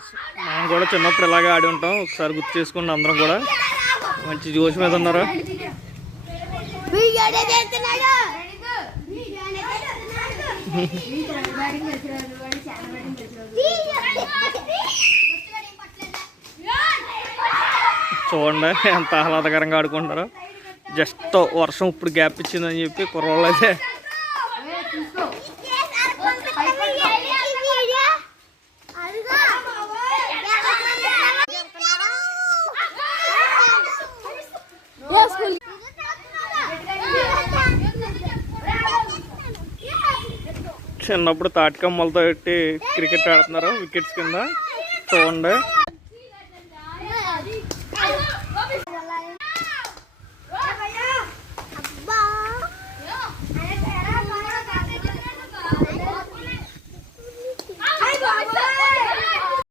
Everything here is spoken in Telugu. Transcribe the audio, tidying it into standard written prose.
ఫ్రెండ్స్, మనం కూడా చిన్నప్పుడు ఇలాగే ఆడి ఉంటాం. ఒకసారి గుర్తు చేసుకుంటే అందరం కూడా మంచి జోష్ మీద ఉన్నారు. చూడండి ఎంత ఆహ్లాదకరంగా ఆడుకుంటారో. జస్ట్ వర్షం ఇప్పుడు గ్యాప్ ఇచ్చిందని చెప్పి కుర్రోళ్ళు అయితే చిన్నప్పుడు తాటికమ్మలతో పెట్టి క్రికెట్ ఆడుతున్నారు వికెట్స్ కింద. చూడండి